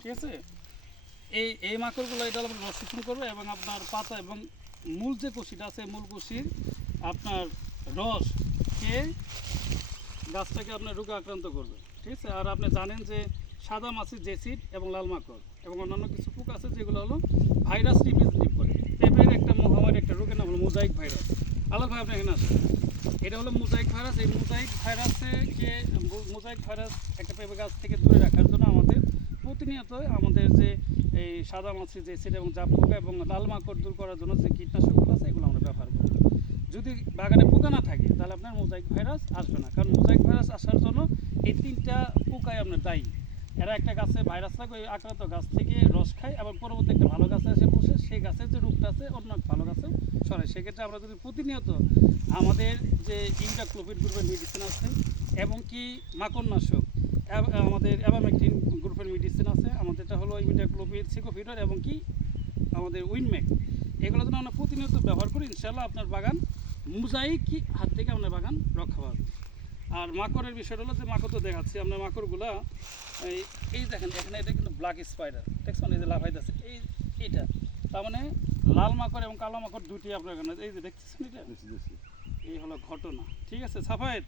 ঠিক আছে। এই মাকড়গুলো এটা আমরা রস শোষণ করবে এবং আপনার পাতা এবং মূল যে কষিটা আছে মূল কষির আপনার রস খেয়ে গাছটাকে আপনার রোগে আক্রান্ত করবে। ঠিক আছে। আর আপনি জানেন যে সাদা মাছির জেসিড এবং লাল মাকড় এবং অন্যান্য কিছু পোকা আছে যেগুলো হলো ভাইরাস রিপ্রেজেন্টেটিভ করে। পেঁপের একটা মহামারী একটা রোগের নাম হলো মোজাইক ভাইরাস। আলাল ভাই আপনি এখানে আসেন। এটা হলো মোজাইক ভাইরাস। এই মোজাইক ভাইরাস একটা পেঁপে গাছ থেকে দূরে রাখার জন্য আমাদের প্রতিনিয়ত আমাদের যে এই সাদা মাছির জেসিড এবং জাপ পোকা এবং লাল মাকড় দূর করার জন্য যে কীটনাশকগুলো আছে এগুলো আমরা ব্যবহার করি। যদি বাগানে পোকা না থাকে তাহলে আপনার মোজাইক ভাইরাস আসবে না, কারণ মোজাইক ভাইরাস আসার জন্য এই তিনটা পোকাই আপনার দায়ী। এরা একটা গাছে ভাইরাস থাকে, ওই আক্রান্ত গাছ থেকে রস খায় এবং পরবর্তী একটা ভালো গাছে এসে বসে সেই গাছের যে রোগটা আছে অন্য ভালো গাছে সরাই। সেক্ষেত্রে আমরা যদি প্রতিনিয়ত আমাদের যে ইমিডাক্লোপিড গ্রুপের মেডিসিন আছে এবং কি মাকড়নাশক আমাদের অ্যাবামেকটিন গ্রুপের মেডিসিন আছে, আমাদেরটা হলো ইমিডাক্লোপিড, সিকোফিডর এবং কি আমাদের উইনমেক, এগুলো যদি আমরা প্রতিনিয়ত ব্যবহার করি ইনশাল্লাহ আপনার বাগান মোজাইক হাত থেকে আপনার বাগান রক্ষা পাবে। আর মাকড়ের বিষয়টা হলো যে মাকড় তো দেখাচ্ছি আপনার মাকড়গুলা এই দেখেন এখানে এটা কিন্তু ব্ল্যাক স্পাইডার দেখছেন, এই যে লাফাইতেছে এইটা তার মানে লাল মাকড় এবং কালো মাকড় দুটি আপনার এখানে এই যে দেখতেছেন এটা এই হলো ঘটনা। ঠিক আছে সাফায়েত।